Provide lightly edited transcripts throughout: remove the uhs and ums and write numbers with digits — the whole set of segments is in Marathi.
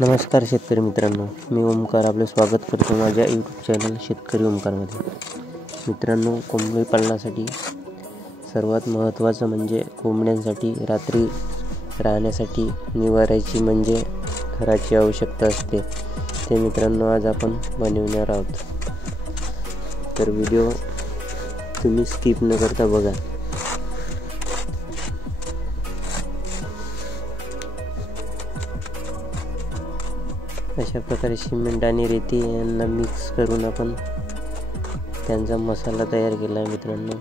नमस्कार शेतकरी मित्रांनो, मी ओमकार आपले स्वागत करतो माझ्या यूट्यूब चॅनल शेतकरी ओमकारमध्ये. मित्रांनो, कोंबडी पालनासाठी सर्वात महत्त्वाचं म्हणजे कोंबड्यांसाठी रात्री राहण्यासाठी निवाऱ्याची म्हणजे घराची आवश्यकता असते. ते मित्रांनो आज आपण बनवणार आहोत, तर व्हिडिओ तुम्ही स्किप न करता बघा. अशा प्रकारे सिमेंट आणि रेती यांना मिक्स करून आपण त्यांचा मसाला तयार केला आहे मित्रांनो.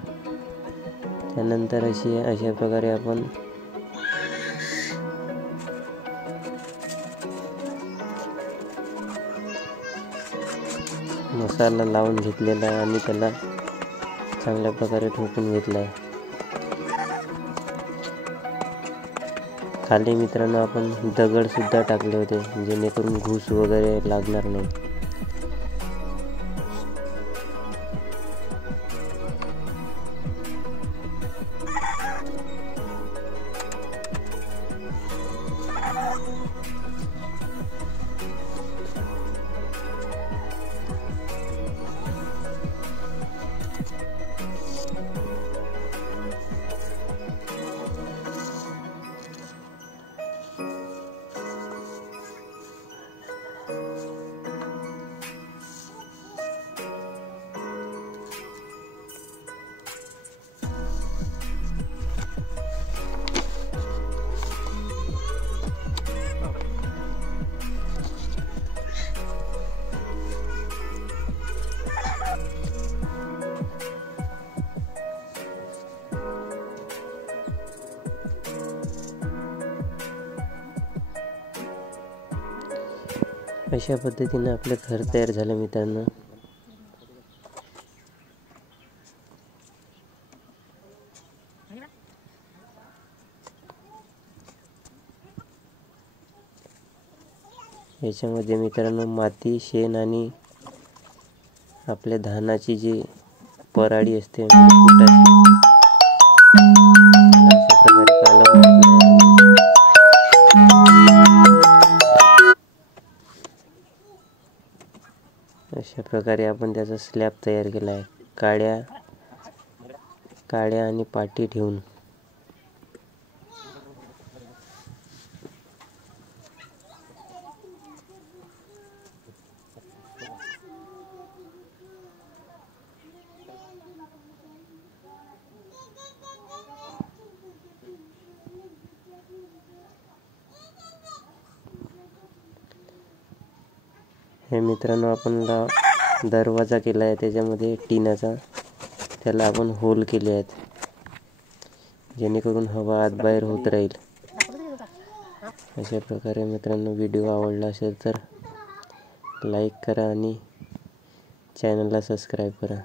त्यानंतर अशा प्रकारे आपण मसाला लावून घेतलेला आहे आणि त्याला चांगल्या प्रकारे ठोकून घेतला आहे. खाली मित्रांनो आपण दगड सुद्धा टाकले होते जेणेकरून घूस वगैरे लागणार नाही. अशा पद्धतीने आपलं घर तयार झालं मित्रांनो. याच्यामध्ये मित्रांनो माती, शेण आणि आपल्या धानाची जी पराडी असते अशा प्रकारे आपण त्याचा स्लॅब तयार केला आहे काड्या आणि पाटी ठेवून. हे मित्रांनो आपण दरवाजा केला आहे त्याच्यामध्ये टिनाचा, त्याला आपण होल केले आहेत जेणेकरून हवा आत बाहेर होत राहील. अशा प्रकारे मित्रांनो व्हिडिओ आवडला असेल तर लाईक करा आणि चॅनलला सबस्क्राईब करा.